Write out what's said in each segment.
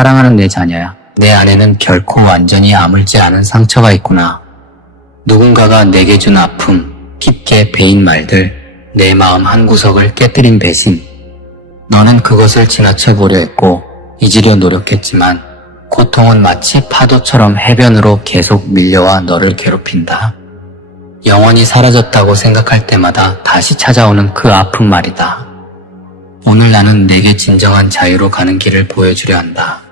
사랑하는 내 자녀야. 내 안에는 결코 완전히 아물지 않은 상처가 있구나. 누군가가 내게 준 아픔, 깊게 베인 말들, 내 마음 한구석을 깨뜨린 배신. 너는 그것을 지나쳐 보려 했고 잊으려 노력했지만 고통은 마치 파도처럼 해변으로 계속 밀려와 너를 괴롭힌다. 영원히 사라졌다고 생각할 때마다 다시 찾아오는 그 아픔 말이다. 오늘 나는 내게 진정한 자유로 가는 길을 보여주려 한다.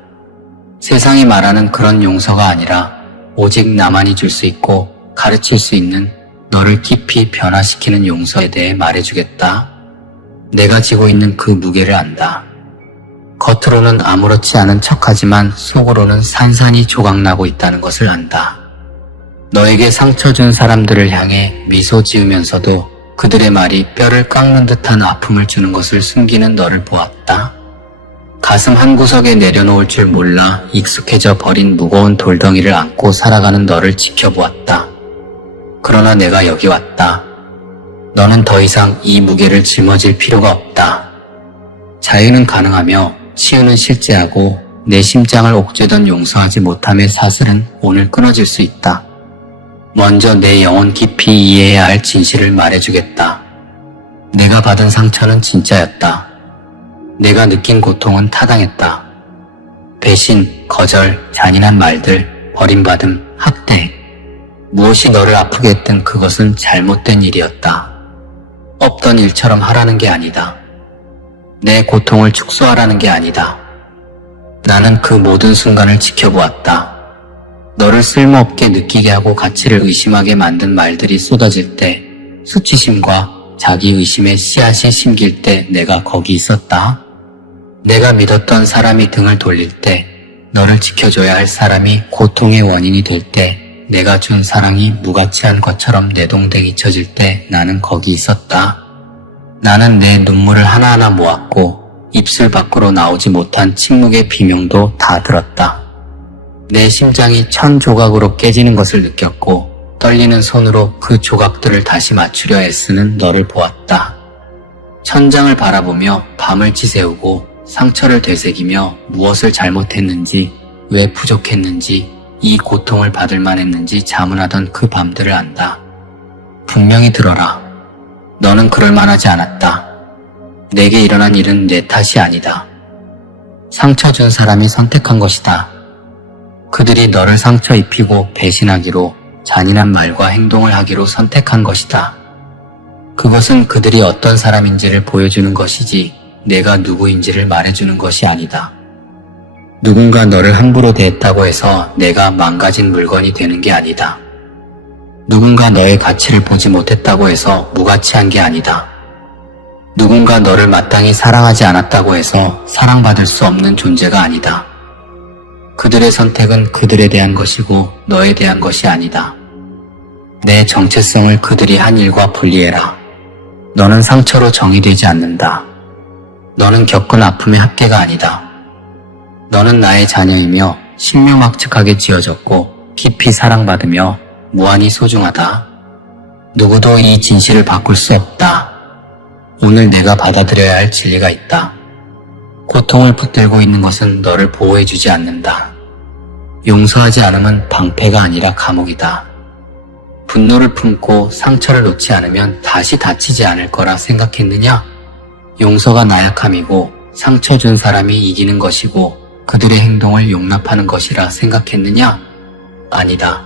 세상이 말하는 그런 용서가 아니라 오직 나만이 줄 수 있고 가르칠 수 있는 너를 깊이 변화시키는 용서에 대해 말해주겠다. 내가 지고 있는 그 무게를 안다. 겉으로는 아무렇지 않은 척하지만 속으로는 산산이 조각나고 있다는 것을 안다. 너에게 상처 준 사람들을 향해 미소 지으면서도 그들의 말이 뼈를 깎는 듯한 아픔을 주는 것을 숨기는 너를 보았다. 가슴 한구석에 내려놓을 줄 몰라 익숙해져 버린 무거운 돌덩이를 안고 살아가는 너를 지켜보았다. 그러나 내가 여기 왔다. 너는 더 이상 이 무게를 짊어질 필요가 없다. 자유는 가능하며 치유는 실제하고 내 심장을 옥죄던 용서하지 못함의 사슬은 오늘 끊어질 수 있다. 먼저 내 영혼 깊이 이해해야 할 진실을 말해주겠다. 내가 받은 상처는 진짜였다. 내가 느낀 고통은 타당했다. 배신, 거절, 잔인한 말들, 버림받음, 학대. 무엇이 너를 아프게 했든 그것은 잘못된 일이었다. 없던 일처럼 하라는 게 아니다. 내 고통을 축소하라는 게 아니다. 나는 그 모든 순간을 지켜보았다. 너를 쓸모없게 느끼게 하고 가치를 의심하게 만든 말들이 쏟아질 때, 수치심과 자기의심의 씨앗이 심길 때 내가 거기 있었다. 내가 믿었던 사람이 등을 돌릴 때, 너를 지켜줘야 할 사람이 고통의 원인이 될 때, 내가 준 사랑이 무가치한 것처럼 내동댕이 쳐질 때 나는 거기 있었다. 나는 내 눈물을 하나하나 모았고 입술 밖으로 나오지 못한 침묵의 비명도 다 들었다. 내 심장이 1000조각으로 깨지는 것을 느꼈고 떨리는 손으로 그 조각들을 다시 맞추려 애쓰는 너를 보았다. 천장을 바라보며 밤을 지새우고 상처를 되새기며 무엇을 잘못했는지, 왜 부족했는지, 이 고통을 받을 만했는지 자문하던 그 밤들을 안다. 분명히 들어라. 너는 그럴 만하지 않았다. 내게 일어난 일은 내 탓이 아니다. 상처 준 사람이 선택한 것이다. 그들이 너를 상처 입히고 배신하기로, 잔인한 말과 행동을 하기로 선택한 것이다. 그것은 그들이 어떤 사람인지를 보여주는 것이지 내가 누구인지를 말해주는 것이 아니다. 누군가 너를 함부로 대했다고 해서 내가 망가진 물건이 되는 게 아니다. 누군가 너의 가치를 보지 못했다고 해서 무가치한 게 아니다. 누군가 너를 마땅히 사랑하지 않았다고 해서 사랑받을 수 없는 존재가 아니다. 그들의 선택은 그들에 대한 것이고 너에 대한 것이 아니다. 내 정체성을 그들이 한 일과 분리해라. 너는 상처로 정의되지 않는다. 너는 겪은 아픔의 합계가 아니다. 너는 나의 자녀이며 신묘막측하게 지어졌고 깊이 사랑받으며 무한히 소중하다. 누구도 이 진실을 바꿀 수 없다. 오늘 내가 받아들여야 할 진리가 있다. 고통을 붙들고 있는 것은 너를 보호해주지 않는다. 용서하지 않으면 방패가 아니라 감옥이다. 분노를 품고 상처를 놓지 않으면 다시 다치지 않을 거라 생각했느냐? 용서가 나약함이고 상처 준 사람이 이기는 것이고 그들의 행동을 용납하는 것이라 생각했느냐? 아니다.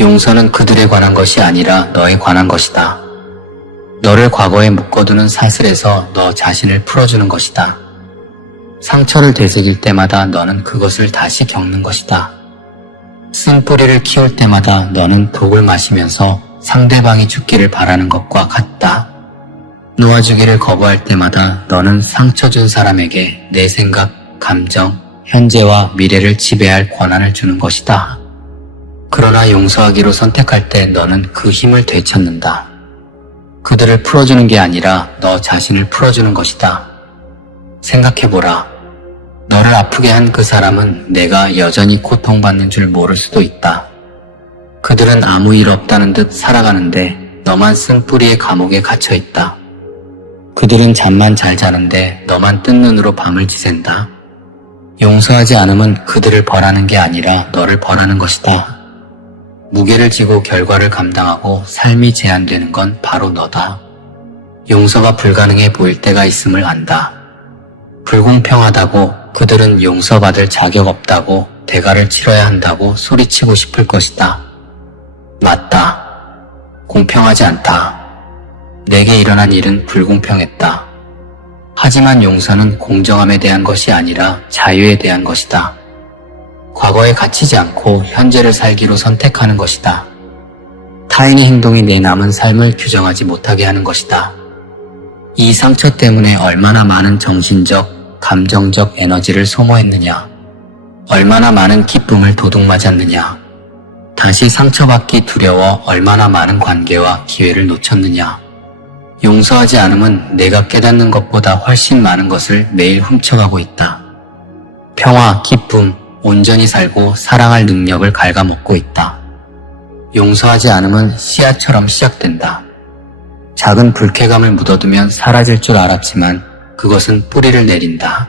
용서는 그들에 관한 것이 아니라 너에 관한 것이다. 너를 과거에 묶어두는 사슬에서 너 자신을 풀어주는 것이다. 상처를 되새길 때마다 너는 그것을 다시 겪는 것이다. 쓴뿌리를 키울 때마다 너는 독을 마시면서 상대방이 죽기를 바라는 것과 같다. 놓아주기를 거부할 때마다 너는 상처 준 사람에게 내 생각, 감정, 현재와 미래를 지배할 권한을 주는 것이다. 그러나 용서하기로 선택할 때 너는 그 힘을 되찾는다. 그들을 풀어주는 게 아니라 너 자신을 풀어주는 것이다. 생각해보라. 너를 아프게 한 그 사람은 내가 여전히 고통받는 줄 모를 수도 있다. 그들은 아무 일 없다는 듯 살아가는데 너만 쓴뿌리의 감옥에 갇혀있다. 그들은 잠만 잘 자는데 너만 뜬 눈으로 밤을 지샌다. 용서하지 않음은 그들을 벌하는 게 아니라 너를 벌하는 것이다. 무게를 지고 결과를 감당하고 삶이 제한되는 건 바로 너다. 용서가 불가능해 보일 때가 있음을 안다. 불공평하다고 그들은 용서받을 자격 없다고 대가를 치러야 한다고 소리치고 싶을 것이다. 맞다. 공평하지 않다. 내게 일어난 일은 불공평했다. 하지만 용서는 공정함에 대한 것이 아니라 자유에 대한 것이다. 과거에 갇히지 않고 현재를 살기로 선택하는 것이다. 타인의 행동이 내 남은 삶을 규정하지 못하게 하는 것이다. 이 상처 때문에 얼마나 많은 정신적, 감정적 에너지를 소모했느냐. 얼마나 많은 기쁨을 도둑맞았느냐. 다시 상처받기 두려워 얼마나 많은 관계와 기회를 놓쳤느냐. 용서하지 않음은 내가 깨닫는 것보다 훨씬 많은 것을 매일 훔쳐가고 있다. 평화, 기쁨, 온전히 살고 사랑할 능력을 갉아먹고 있다. 용서하지 않음은 씨앗처럼 시작된다. 작은 불쾌감을 묻어두면 사라질 줄 알았지만 그것은 뿌리를 내린다.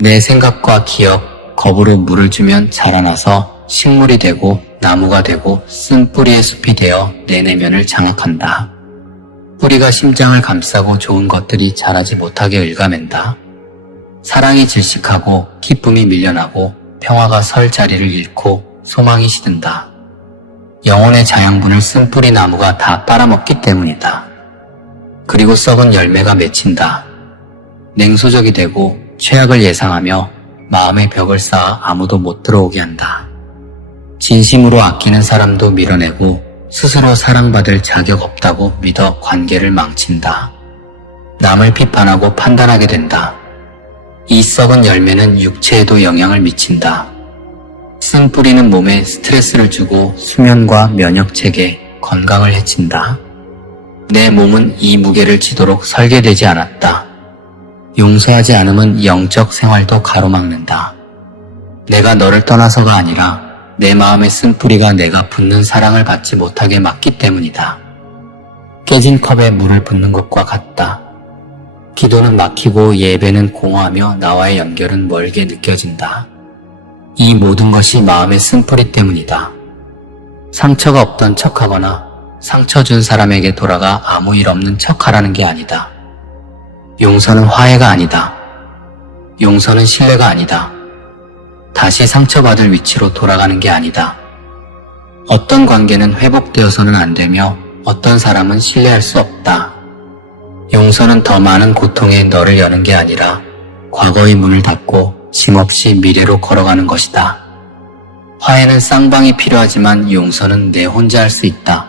내 생각과 기억, 겁으로 물을 주면 자라나서 식물이 되고 나무가 되고 쓴 뿌리의 숲이 되어 내 내면을 장악한다. 뿌리가 심장을 감싸고 좋은 것들이 자라지 못하게 옭아맨다. 사랑이 질식하고 기쁨이 밀려나고 평화가 설 자리를 잃고 소망이 시든다. 영혼의 자양분을 쓴 뿌리 나무가 다 빨아먹기 때문이다. 그리고 썩은 열매가 맺힌다. 냉소적이 되고 최악을 예상하며 마음의 벽을 쌓아 아무도 못 들어오게 한다. 진심으로 아끼는 사람도 밀어내고 스스로 사랑받을 자격 없다고 믿어 관계를 망친다. 남을 비판하고 판단하게 된다. 이 썩은 열매는 육체에도 영향을 미친다. 쓴 뿌리는 몸에 스트레스를 주고 수면과 면역체계, 건강을 해친다. 내 몸은 이 무게를 지도록 설계되지 않았다. 용서하지 않음은 영적 생활도 가로막는다. 내가 너를 떠나서가 아니라 내 마음에 쓴 뿌리가 내가 붓는 사랑을 받지 못하게 막기 때문이다. 깨진 컵에 물을 붓는 것과 같다. 기도는 막히고 예배는 공허하며 나와의 연결은 멀게 느껴진다. 이 모든 것이 마음에 쓴 뿌리 때문이다. 상처가 없던 척하거나 상처 준 사람에게 돌아가 아무 일 없는 척하라는 게 아니다. 용서는 화해가 아니다. 용서는 신뢰가 아니다. 다시 상처받을 위치로 돌아가는 게 아니다. 어떤 관계는 회복되어서는 안 되며 어떤 사람은 신뢰할 수 없다. 용서는 더 많은 고통에 너를 여는 게 아니라 과거의 문을 닫고 짐없이 미래로 걸어가는 것이다. 화해는 쌍방이 필요하지만 용서는 내 혼자 할 수 있다.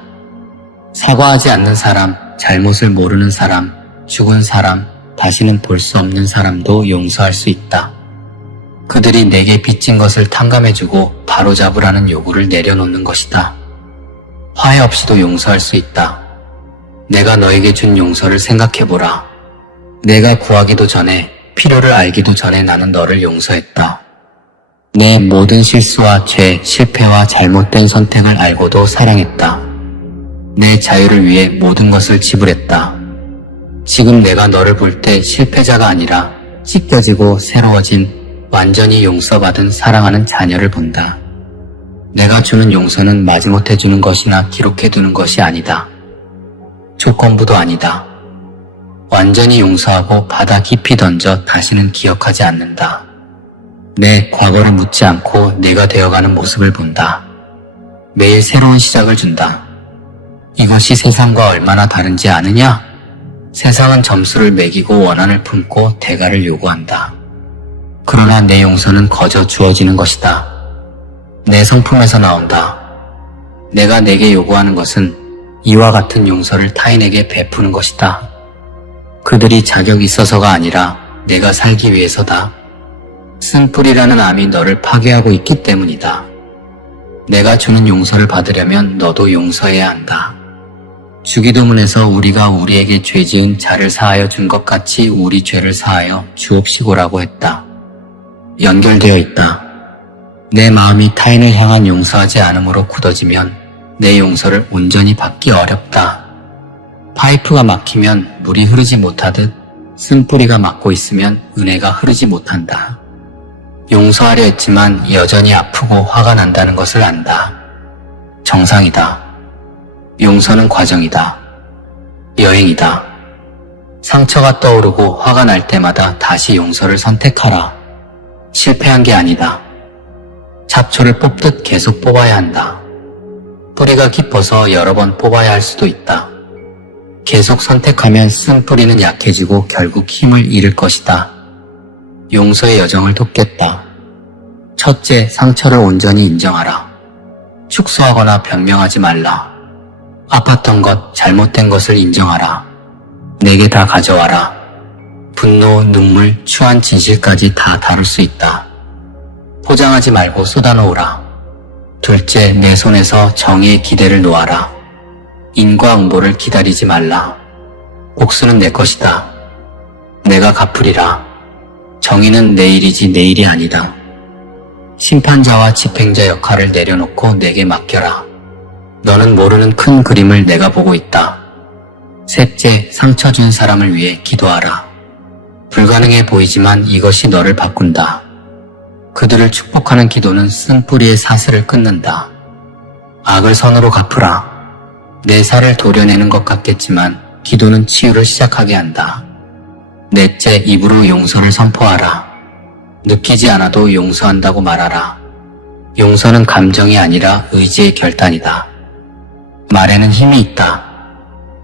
사과하지 않는 사람, 잘못을 모르는 사람, 죽은 사람, 다시는 볼 수 없는 사람도 용서할 수 있다. 그들이 내게 빚진 것을 탕감해주고 바로잡으라는 요구를 내려놓는 것이다. 화해 없이도 용서할 수 있다. 내가 너에게 준 용서를 생각해보라. 내가 구하기도 전에, 필요를 알기도 전에 나는 너를 용서했다. 내 모든 실수와 죄, 실패와 잘못된 선택을 알고도 사랑했다. 내 자유를 위해 모든 것을 지불했다. 지금 내가 너를 볼 때 실패자가 아니라 찢겨지고 새로워진 완전히 용서받은 사랑하는 자녀를 본다. 내가 주는 용서는 마지못해 주는 것이나 기록해두는 것이 아니다. 조건부도 아니다. 완전히 용서하고 바다 깊이 던져 다시는 기억하지 않는다. 내 과거를 묻지 않고 내가 되어가는 모습을 본다. 매일 새로운 시작을 준다. 이것이 세상과 얼마나 다른지 아느냐? 세상은 점수를 매기고 원한을 품고 대가를 요구한다. 그러나 내 용서는 거저 주어지는 것이다. 내 성품에서 나온다. 내가 내게 요구하는 것은 이와 같은 용서를 타인에게 베푸는 것이다. 그들이 자격이 있어서가 아니라 내가 살기 위해서다. 쓴 뿌리라는 암이 너를 파괴하고 있기 때문이다. 내가 주는 용서를 받으려면 너도 용서해야 한다. 주기도문에서 우리가 우리에게 죄 지은 자를 사하여 준 것 같이 우리 죄를 사하여 주옵시고라고 했다. 연결되어 있다. 내 마음이 타인을 향한 용서하지 않음으로 굳어지면 내 용서를 온전히 받기 어렵다. 파이프가 막히면 물이 흐르지 못하듯 쓴 뿌리가 막고 있으면 은혜가 흐르지 못한다. 용서하려 했지만 여전히 아프고 화가 난다는 것을 안다. 정상이다. 용서는 과정이다. 여행이다. 상처가 떠오르고 화가 날 때마다 다시 용서를 선택하라. 실패한 게 아니다. 잡초를 뽑듯 계속 뽑아야 한다. 뿌리가 깊어서 여러 번 뽑아야 할 수도 있다. 계속 선택하면 쓴 뿌리는 약해지고 결국 힘을 잃을 것이다. 용서의 여정을 돕겠다. 첫째, 상처를 온전히 인정하라. 축소하거나 변명하지 말라. 아팠던 것, 잘못된 것을 인정하라. 내게 다 가져와라. 분노, 눈물, 추한 진실까지 다 다룰 수 있다. 포장하지 말고 쏟아놓으라. 둘째, 내 손에서 정의의 기대를 놓아라. 인과응보를 기다리지 말라. 복수는 내 것이다. 내가 갚으리라. 정의는 내일이지 내일이 아니다. 심판자와 집행자 역할을 내려놓고 내게 맡겨라. 너는 모르는 큰 그림을 내가 보고 있다. 셋째, 상처 준 사람을 위해 기도하라. 불가능해 보이지만 이것이 너를 바꾼다. 그들을 축복하는 기도는 쓴 뿌리의 사슬을 끊는다. 악을 선으로 갚으라. 내 살을 도려내는 것 같겠지만 기도는 치유를 시작하게 한다. 넷째, 입으로 용서를 선포하라. 느끼지 않아도 용서한다고 말하라. 용서는 감정이 아니라 의지의 결단이다. 말에는 힘이 있다.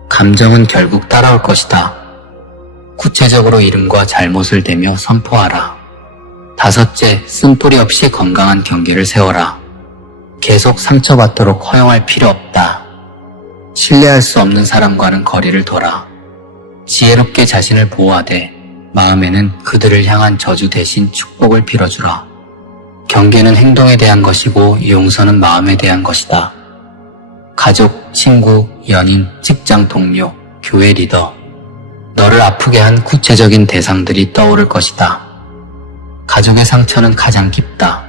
감정은 결국 따라올 것이다. 구체적으로 이름과 잘못을 대며 선포하라. 다섯째, 쓴뿌리 없이 건강한 경계를 세워라. 계속 상처받도록 허용할 필요 없다. 신뢰할 수 없는 사람과는 거리를 둬라. 지혜롭게 자신을 보호하되 마음에는 그들을 향한 저주 대신 축복을 빌어주라. 경계는 행동에 대한 것이고 용서는 마음에 대한 것이다. 가족, 친구, 연인, 직장 동료, 교회 리더, 너를 아프게 한 구체적인 대상들이 떠오를 것이다. 가족의 상처는 가장 깊다.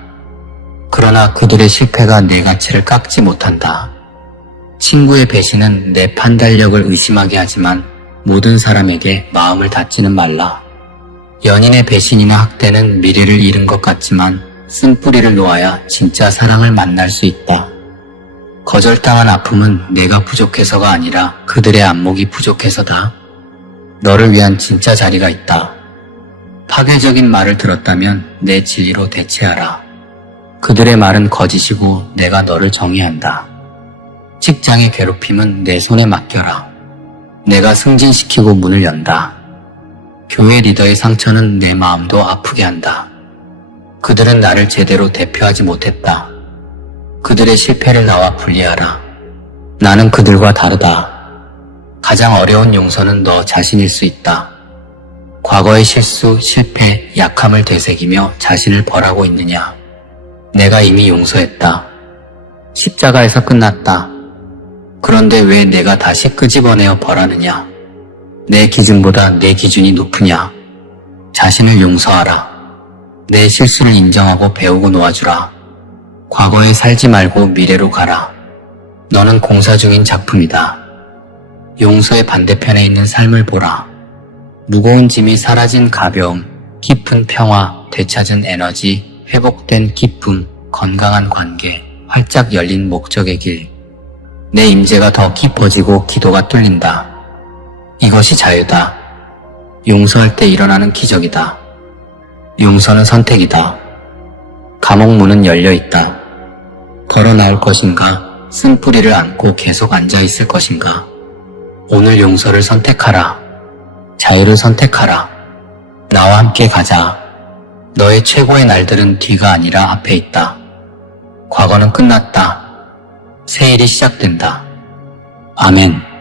그러나 그들의 실패가 내 가치를 깎지 못한다. 친구의 배신은 내 판단력을 의심하게 하지만 모든 사람에게 마음을 닫지는 말라. 연인의 배신이나 학대는 미래를 잃은 것 같지만 쓴 뿌리를 놓아야 진짜 사랑을 만날 수 있다. 거절당한 아픔은 내가 부족해서가 아니라 그들의 안목이 부족해서다. 너를 위한 진짜 자리가 있다. 파괴적인 말을 들었다면 내 진리로 대체하라. 그들의 말은 거짓이고 내가 너를 정의한다. 직장의 괴롭힘은 내 손에 맡겨라. 내가 승진시키고 문을 연다. 교회 리더의 상처는 내 마음도 아프게 한다. 그들은 나를 제대로 대표하지 못했다. 그들의 실패를 나와 분리하라. 나는 그들과 다르다. 가장 어려운 용서는 너 자신일 수 있다. 과거의 실수, 실패, 약함을 되새기며 자신을 벌하고 있느냐? 내가 이미 용서했다. 십자가에서 끝났다. 그런데 왜 내가 다시 끄집어내어 벌하느냐? 내 기준보다 내 기준이 높으냐? 자신을 용서하라. 내 실수를 인정하고 배우고 놓아주라. 과거에 살지 말고 미래로 가라. 너는 공사 중인 작품이다. 용서의 반대편에 있는 삶을 보라. 무거운 짐이 사라진 가벼움, 깊은 평화, 되찾은 에너지, 회복된 기쁨, 건강한 관계, 활짝 열린 목적의 길. 내 임재가 더 깊어지고 기도가 뚫린다. 이것이 자유다. 용서할 때 일어나는 기적이다. 용서는 선택이다. 감옥 문은 열려있다. 걸어 나올 것인가? 쓴 뿌리를 안고 계속 앉아있을 것인가? 오늘 용서를 선택하라. 자유를 선택하라. 나와 함께 가자. 너의 최고의 날들은 뒤가 아니라 앞에 있다. 과거는 끝났다. 새 일이 시작된다. 아멘.